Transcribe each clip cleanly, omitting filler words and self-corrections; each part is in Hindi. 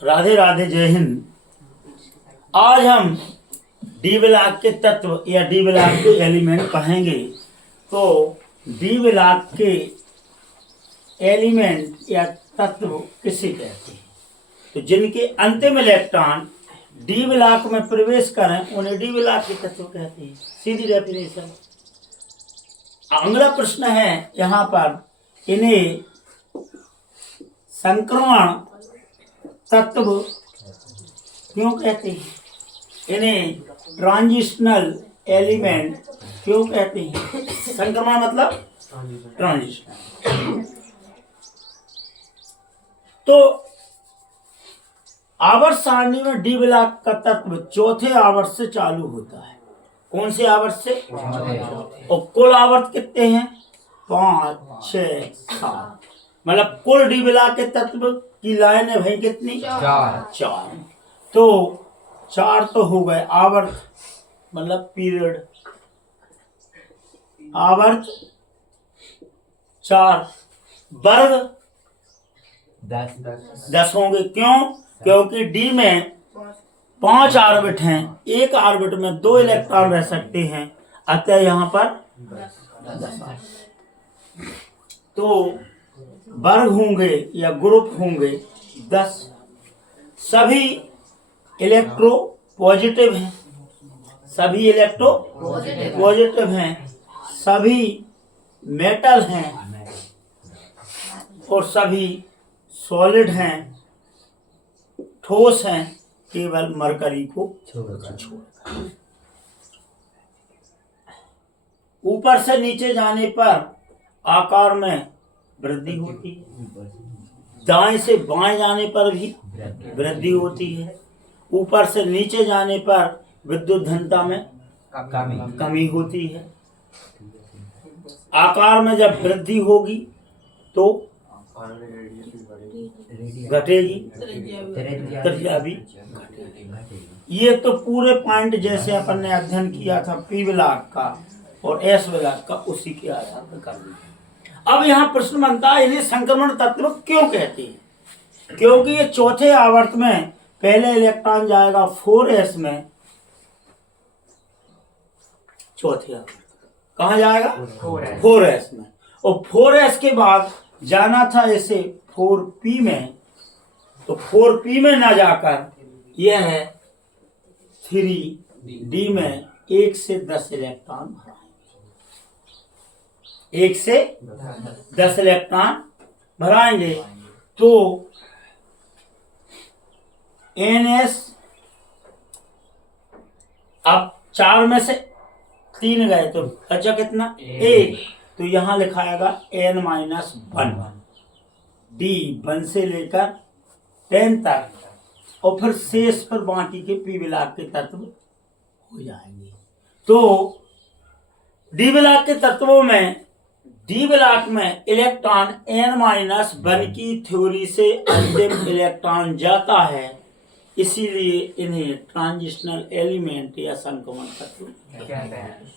राधे राधे, जय हिंद। आज हम डी ब्लॉक के तत्व या डी ब्लॉक के एलिमेंट पढ़ेंगे। तो डी ब्लॉक के एलिमेंट या तत्व किसे कहते हैं? तो जिनके अंतिम इलेक्ट्रॉन डी ब्लॉक में प्रवेश करें उन्हें डी ब्लॉक के तत्व कहते हैं। सीधी डेफिनेशन। अगला प्रश्न है यहाँ पर, इन्हें संक्रमण तत्व क्यों कहते हैं? इन्हें ट्रांजिशनल एलिमेंट क्यों कहते हैं? संक्रमण मतलब ट्रांजिशन। तो आवर्त सारणी में डी ब्लॉक का तत्व चौथे आवर्त से चालू होता है। कौन से आवर्त से? और कुल आवर्त कितने हैं? 5, 6, 7। मतलब कुल डी ब्लॉक के तत्व की लाइन है भाई कितनी? 4। तो 4 तो हो गए आवर्त, मतलब पीरियड। आवर्त 4, वर्ग 10 होंगे। क्यों? क्योंकि डी में 5 ऑर्बिट हैं, एक ऑर्बिट में 2 इलेक्ट्रॉन रह सकते हैं, अतः यहाँ पर 10। तो वर्ग होंगे या ग्रुप होंगे 10। सभी इलेक्ट्रो पॉजिटिव हैं, सभी इलेक्ट्रो पॉजिटिव हैं, सभी मेटल हैं और सभी सॉलिड हैं, ठोस हैं, केवल मरकरी को छोड़कर। ऊपर से नीचे जाने पर आकार में वृद्धि होती है, दाएं से बाएं जाने पर भी वृद्धि होती है, ऊपर से नीचे जाने पर विद्युत घनता में कमी होती है। आकार में जब वृद्धि होगी तो घटेगी, त्रिज्या भी घटेगी। ये तो पूरे पॉइंट जैसे अपन ने अध्ययन किया था पी ब्लॉक का और एस ब्लॉक का, उसी के आधार पर कर लिया। अब यहाँ प्रश्न बनता है, इन्हें संक्रमण तत्व क्यों कहते हैं? क्योंकि ये चौथे आवर्त में पहले इलेक्ट्रॉन जाएगा 4s में, चौथे आवर्त कहाँ जाएगा? 4s में, और 4s के बाद जाना था इसे 4p में, तो 4p में ना जाकर यह है 3d में 1 से 10 इलेक्ट्रॉन भराएंगे। 1 से 10 इलेक्ट्रॉन भराएंगे। तो ns, अब 4 में से 3 गए तो बचा कितना? 1। तो यहां लिखाएगा n-1, d 1 से लेकर 10 तक, और फिर शेष पर बाकी के पी ब्लॉक के तत्व हो जाएंगे। तो डी ब्लॉक के तत्वों में डी ब्लॉक में इलेक्ट्रॉन n-1 की थ्योरी से अंतिम इलेक्ट्रॉन जाता है, इसीलिए इन्हें ट्रांजिशनल एलिमेंट या संक्रमण तत्व कहते हैं।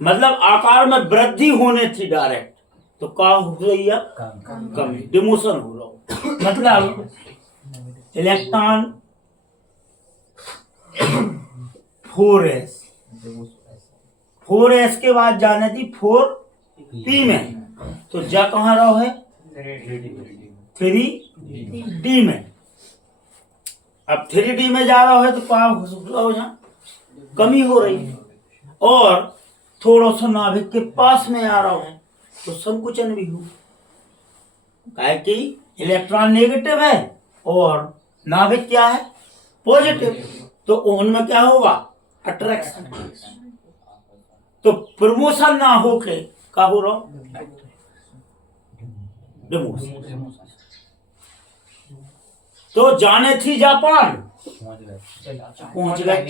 मतलब आकार में वृद्धि होने थी डायरेक्ट, तो क्या हो रही है? कमी, डिमोशन हो रहा। मतलब इलेक्ट्रॉन 4s के बाद जाने थी 4p में, तो जा कहाँ रहो है? 3d में। अब 3d में जा रहा है तो क्या हो जाए? कमी हो रही है, और थोड़ा सा नाभिक के पास में आ रहा है तो संकुचन भी हो, काहे कि इलेक्ट्रॉन नेगेटिव है और नाभिक क्या है? पॉजिटिव। तो उनमें क्या होगा? अट्रैक्शन। तो प्रमोशन ना होके क्या हो रहा? डिमोशन। तो जाने थी जापान, पहुंच गए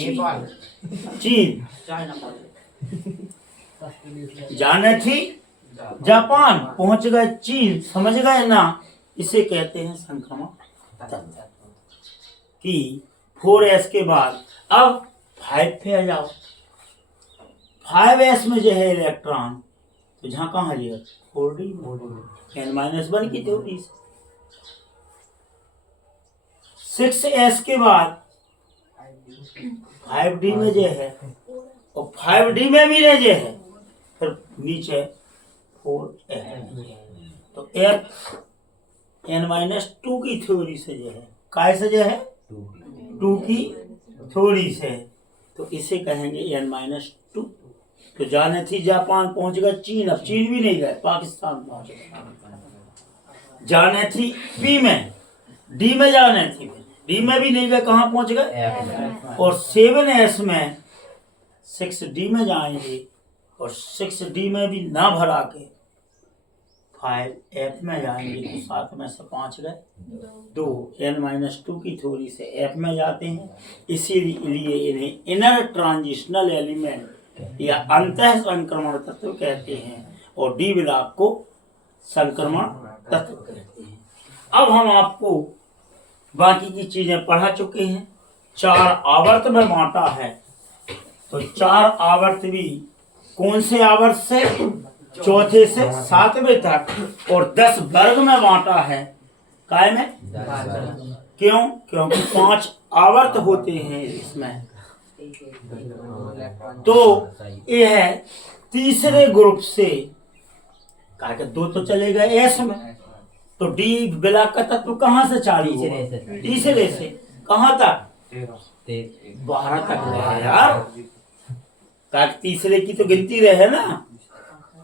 चीन। जाने थी जापान, पहुंच गए चीन। समझ गए ना? इसे कहते हैं संक्रमण तत्व। कि 4s के बाद अब 5 पे आ जाओ। 5s में जो है इलेक्ट्रॉन, तो जहां कहाँ लिया? 4d n-1 की थ्योरी से। 6s के बाद 5d में जे है और 5d में भी ने जे है, फिर नीचे 4f। तो f n-2 की थ्योरी से जो है, काय से जो है 2 की थ्योरी से, तो इसे कहेंगे n-2। तो जाने थी जापान पहुंच गए चीन, अब चीन भी नहीं गए, पाकिस्तान पहुंच गए। जाने थी बी में, डी में जाने थी, डी में भी नहीं गए, कहाँ पहुंच गए, और 7s में 6d में जाएंगे, और 6d में भी ना भरा के 5f में जाएंगे, तो 7 में से 5 गए 2, n-2 की थ्योरी से f में जाते हैं। इसीलिए इन्हें इनर ट्रांजिशनल एलिमेंट या अंतः संक्रमण तत्व कहते हैं, और डी ब्लॉक को संक्रमण तत्व कहते हैं। अब हम आपको बाकी की चीजें पढ़ा चुके हैं। 4 आवर्त में बांटा है, तो 4 आवर्त भी कौन से आवर्त से, चौथे से 7वें तक, और 10 वर्ग में बांटा है, काय में, क्यों, क्योंकि 5 आवर्त होते हैं इसमें। तो यह तीसरे ग्रुप से, कहा कि 2 तो चले गए एस में, तो डी ब्लॉक का तत्व कहाँ से चालू हुआ, तीसरे से कहाँ तक, 12 तक रहा यार, कहा तीसरे की तो गिनती रहे ना,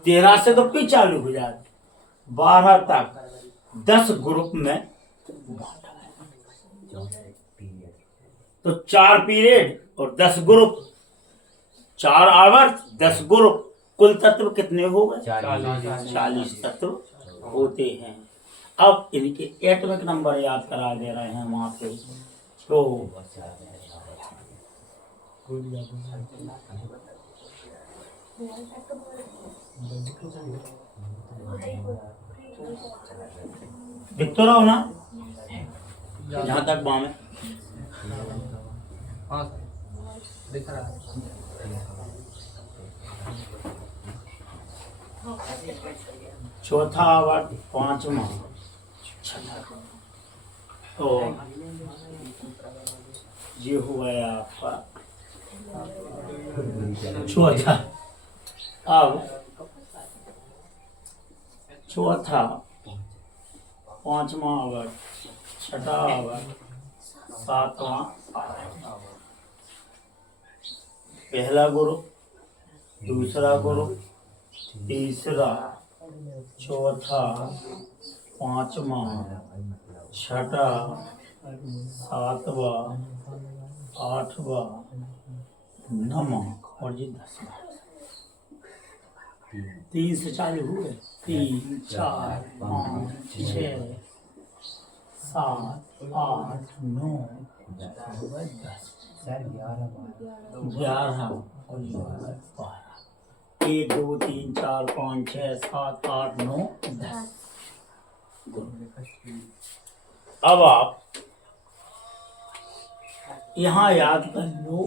13 से तो फिर चालू हो जाती, 12 तक 10 ग्रुप में बांटा है। तो 4 पीरियड और 10 ग्रुप, 4 आवर्त 10 ग्रुप, कुल तत्व कितने हो गए, 40 तत्व होते हैं। अब इनके एटॉमिक नंबर याद करा दे रहे हैं वहां पे। तो दिख तो रहा हो ना, जहां तक बाम है, दिख रहा है। चौथा आवर्त, 5वां, तो ये हुआ आपका चौथा। अब चौथा, 5वां आवर्त, 6ठा आवर्त, 7वां आवर्त, पहला ग्रुप, दूसरा ग्रुप, तीसरा, चौथा, 5वां, 6ठा, 7वां, 8वां, 9वां और ये 10वां। 3 से चालू हुए, 3, 4, 5, 6, 7, 8, 9, 10, 11 और 12। 1, 2, 3, 4, 5, 6, 7, 8, 9, 10। अब आप यहाँ याद कर लो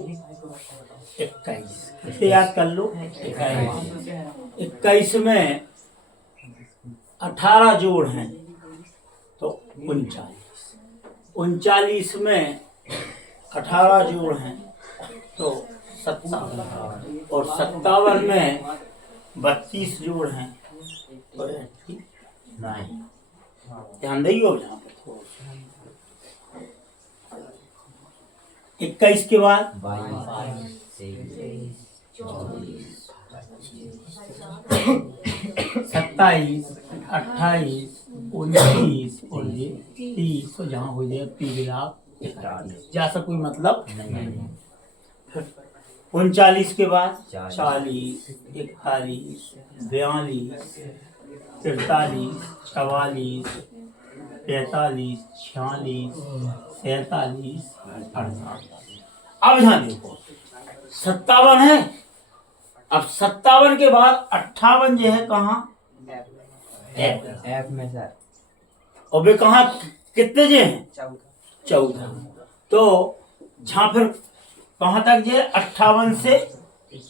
21, कितने याद कर लो 21 में 18 जोड़ हैं तो 39, 39 में 18 जोड़ हैं तो 57, और 57 में 32 जोड़ हैं तो 89। ध्यान देंगे हो यहाँ पे थोड़ा। 21 के बाद 27, 28, 29 और ये 30, तो जहाँ हो जाए पीला जैसा कोई मतलब नहीं। 39 के बाद 40, 41, 42, 43, 44, 45, 46, 47, 48। अब ध्यान देखो 57 है। अब 57 के बाद 58 जो है कहाँ, एफ में सर, और वे कहाँ कितने जे हैं, 14। तो जहाँ फिर कहाँ तक जे 58 से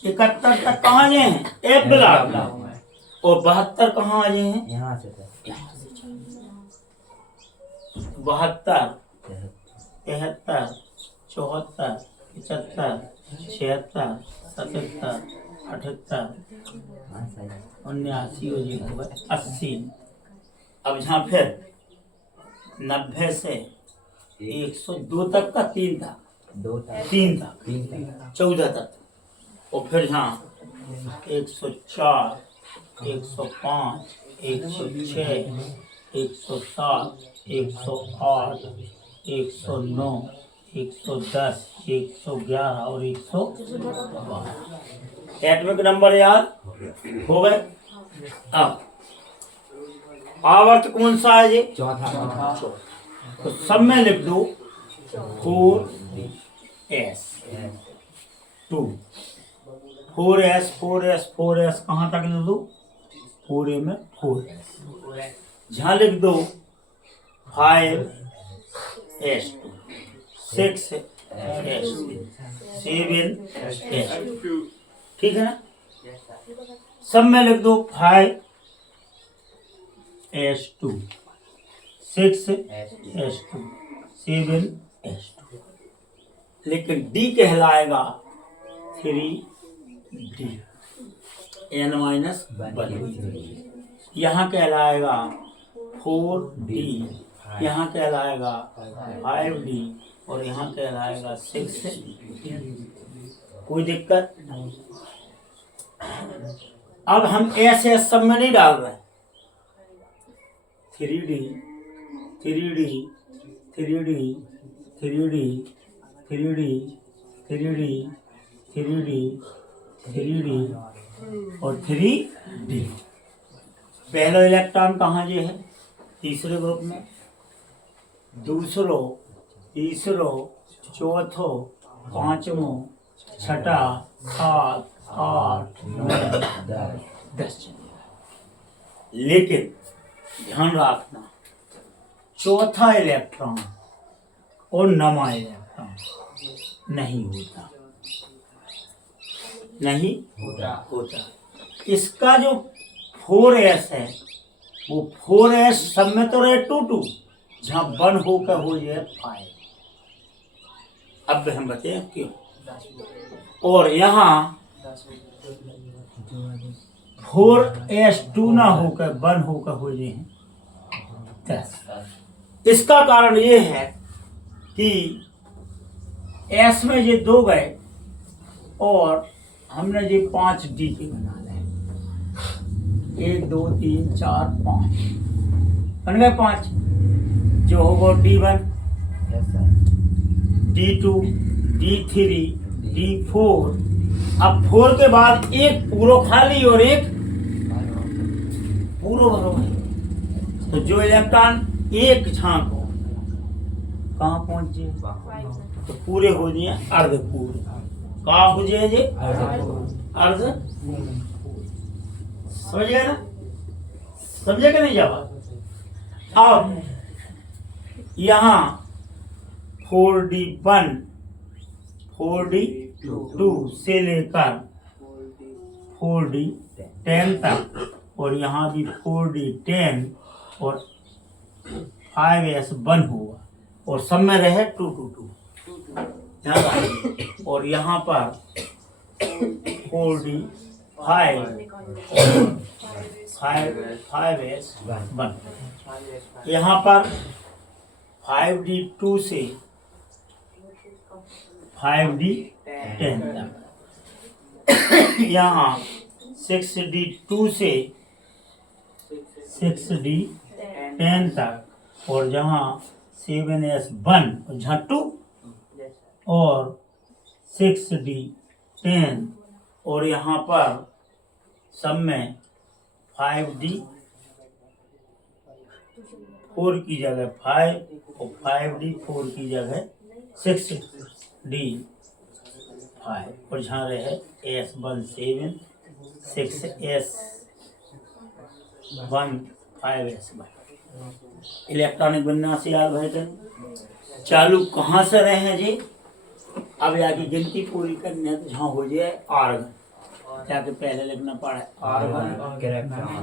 71 तक कहाँ जे हैं, एफ ब्लॉक, और 72 कहाँ आ जे हैं, यहाँ से 72, 73, 74, 75, 76, 77, 78, 79 हो गए 80। अब जहाँ फिर 90 से 102 तक का 3 था, 3 था, 14 तक। और फिर यहाँ 104, 105, 106, 107, 108, 109, 110, 111 और 112। एटॉमिक नंबर याद हो गए। अब आवर्त कौन सा है ये? चौथा। तो सब में लिख दो 4s2, 4s 4s 4s कहाँ तक लिख दो? 4a में 4s। जहाँ लिख दो 5s2, 6s2, 7s2, ठीक है ना? सब में लिख दो 5s2, 6s2, 7s2। लेकिन D कहलाएगा 3D, n-1। यहाँ कहलाएगा 4D, यहाँ कहलाएगा 5D और यहाँ कहलाएगा 6D। कोई दिक्कत? अब हम ऐसे सब में नहीं डाल रहे। 3D 3D 3D 3D 3D 3D 3D 3D और 3D। पहला इलेक्ट्रॉन कहाँ जे है? तीसरे ग्रुप में। दूसरो, तीसरो, चौथो, पांचवो, छठा, 7, 8, 9, 10। लेकिन ध्यान रखना, चौथा इलेक्ट्रॉन और 9वां इलेक्ट्रॉन नहीं होता, नहीं होता। इसका जो 4s है वो 4s सब में तो रहे 2, जहाँ 1 होकर हो जाए 5। अब हम बताएं क्यों। और यहाँ 4s2 ना होकर 1 होकर हो जाए 10। इसका कारण ये है कि s में ये 2 गए और हमने ये 5d के बना ले। 1 2 3 4 5 बन गए 5, जो होगा D1, D2, D3, D4। अब 4 के बाद एक पूरो खाली और एक पूरो भरो। तो जो इलेक्ट्रॉन एक झांको कहाँ पहुंचे? तो पूरे हो जाए अर्ध पूरे। कहाँ हो जाए जे? अर्ध। समझ गए ना? समझे कि नहीं जवाब? अब यहाँ 4D1, 4D2 से लेकर 4D10 तक, और यहाँ भी 4D10 और 5s1 होगा और सब में रहे 2 2 2। और यहाँ पर 4D5 5s1। यहाँ पर 5D2 से 5D10 तक, यहाँ 6D2 से 6D10 तक, और जहाँ 7s1 जहाँ 2 और 6D10, और यहाँ पर सब में 5D4 की जगह 5 और 5D4 की जगह 6D5, और जहाँ रहे s1 7, 6s1 5s1। इलेक्ट्रॉनिक विन्यास याद भाई चालू कहाँ से रहे हैं जी? अब यहाँ की गिनती पूरी करनी है तो जहाँ हो जाए आर्गन, जाके पहले लिखना पड़ा है आर्गन,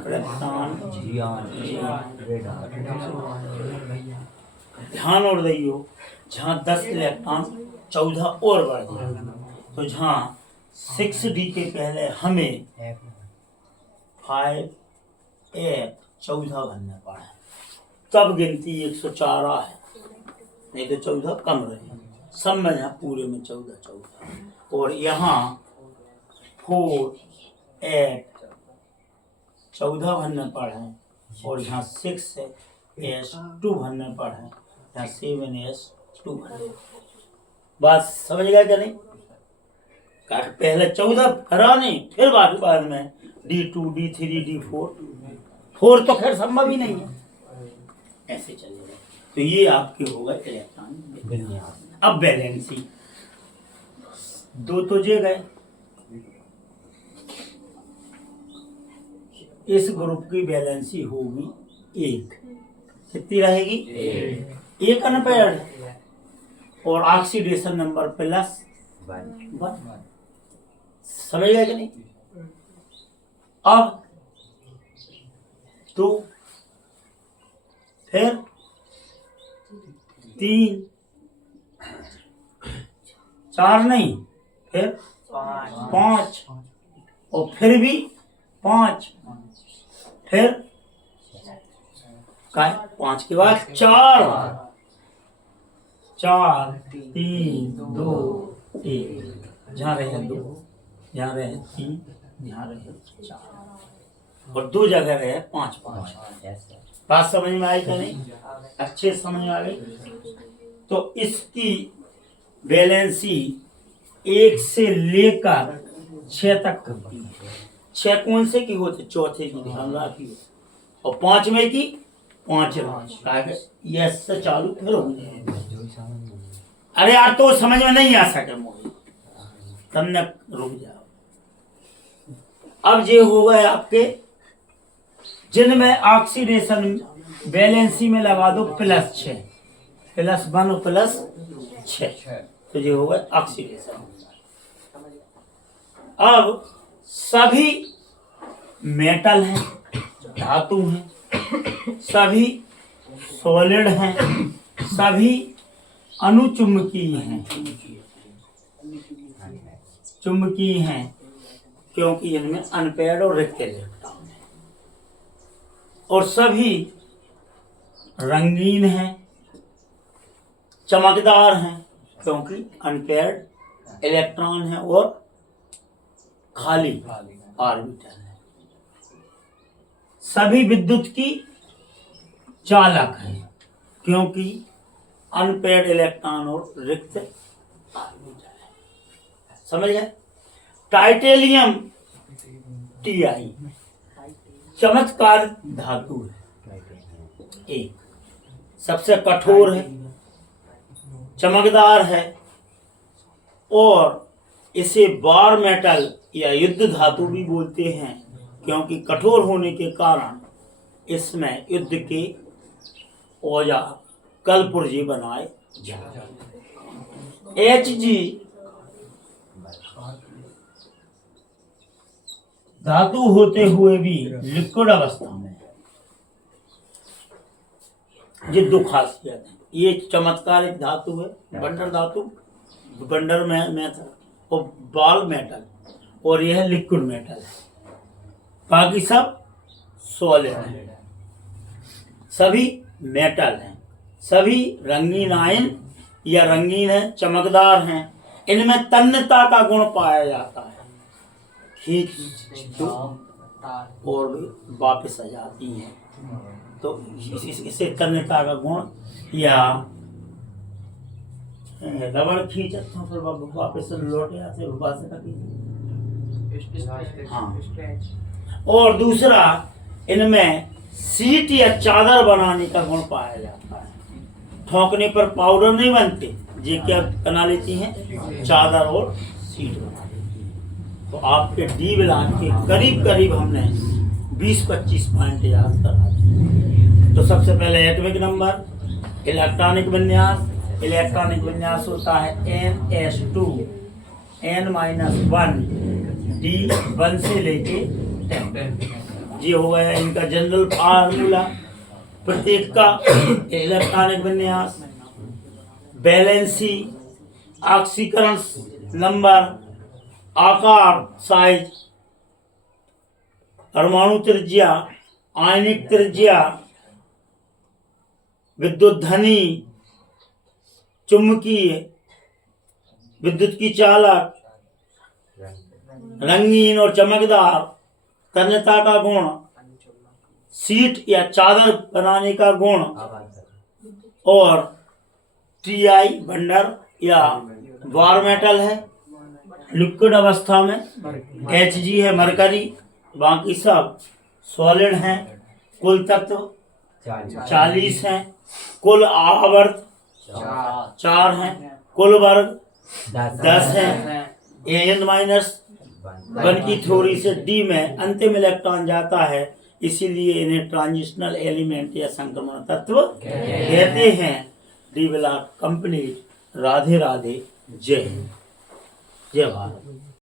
क्रिप्टॉन, ध्यान और दियो जहाँ 10 इलेक्ट्रॉन 14 और बढ़ जाएगा। तो जहाँ 6d के पहले हमें 5 1 14 भरना पड़ा, तब गिनती 104 है, नहीं तो 14 कम रहे। सब में यहाँ पूरे में 14 और यहाँ 4 8 14 भरना पड़ा है, और यहाँ 6s2 भरना पड़ा है, यहाँ 7s2 भरना। बात समझ गया क्या नहीं? पहले 14 भरा नहीं, फिर बाद में D2 D3 D4 4 तो खैर संभव ही नहीं है, ऐसे चलेगा। तो ये आपके होगा इलेक्ट्रॉन। अब बैलेंसी 2 तो जे गए, इस ग्रुप की बैलेंसी होगी 1। कितनी रहेगी? 1 अनपेयर्ड, और ऑक्सीडेशन नंबर +1। समझ गए कि नहीं? अब 2 फिर 3 4 नहीं, फिर 5 और फिर भी 5, फिर 5 के बाद 4 4 3 2 1, जहाँ रहे 2, यहाँ रहे 3, यहाँ रहे 4 और 2 जगह रहे 5 5। बात समझ में आई क्या नहीं? अच्छे समझ में आ गई। तो इसकी बैलेंसी 1 से लेकर 6 तक करती है। 6 कौन से की होते? चौथे की, ध्यान रखिए। और 5वें की 5 यस से चालू फिर हो। अरे यार तो समझ में नहीं आ सके मोहित, तुमने रुक जाओ। अब ये हो गए आपके, जिनमें ऑक्सीडेशन बैलेंसी में लगा दो +6, +1 और +6, तो ये हो गए ऑक्सीडेशन। अब सभी मेटल हैं, धातु हैं, सभी सॉलिड हैं, सभी अनुचुंबकीय हैं, चुंबकीय हैं, क्योंकि इनमें अनपेयर्ड और रिक्त इलेक्ट्रॉन है, और सभी रंगीन हैं, चमकदार हैं, क्योंकि अनपेयर्ड इलेक्ट्रॉन है और खाली ऑर्बिटल है। सभी विद्युत की चालक है, क्योंकि अनपेयर्ड इलेक्ट्रॉन और रिक्त ऑर्बिटल है। समझ गए? टाइटेनियम Ti चमत्कार धातु है, एक सबसे कठोर है, चमकदार है, और इसे बार मेटल या युद्ध धातु भी बोलते हैं, क्योंकि कठोर होने के कारण इसमें युद्ध के औजार कलपुर्जे बनाए जाते। Hg धातु होते हुए भी लिक्विड अवस्था में, ये 2 खासियत है। ये चमत्कारिक धातु है, बंडर धातु, बंडर में था, और बाल मेटल, और यह लिक्विड मेटल है। बाकी सब सॉलिड है, सभी मेटल हैं, सभी रंगीन आयन या रंगीन है, चमकदार हैं। इनमें तन्यता का गुण पाया जाता है, खींच और वापस आ जाती है, तो इसे तन्यता का गुण, या रबड़ खींचता फिर वापस लौट आते हाँ। और दूसरा, इनमें सीट या चादर बनाने का गुण पाया जाता है। ठोकने पर पाउडर नहीं बनते, ये क्या बना लेती हैं? चादर और सीट बना लेती हैं। तो आपके डी ब्लॉक के करीब करीब हमने 20-25 पॉइंट याद करा दिए। तो सबसे पहले एटॉमिक नंबर, इलेक्ट्रॉनिक विन्यास। इलेक्ट्रॉनिक विन्यास होता है NS2 N-1 D1 से लेके 10। ये हो गया इनका जनरल फार्मूला प्रत्येक का इलेक्ट्रॉनिक विन्यास। बैलेंसी, ऑक्सीकरण नंबर, आकार साइज, परमाणु त्रिज्या, आयनिक त्रिज्या, विद्युत धनी, चुंबकीय, विद्युत की चालक, रंगीन और चमकदार, तन्यता का गुण, सीट या चादर बनाने का गुण, और TI बंडर या बार मेटल है। लिक्विड अवस्था में Hg है मरकरी, बाकी सब सॉलिड हैं। कुल तत्व 40 हैं, कुल आवर्त 4 हैं, कुल वर्ग 10 हैं। An-1 की थ्योरी से D में अंतिम इलेक्ट्रॉन जाता है, इसीलिए इन्हें ट्रांजिशनल एलिमेंट या संक्रमण तत्व कहते हैं। D block complete. Radhe Radhe, जय हिंद, जय भारत।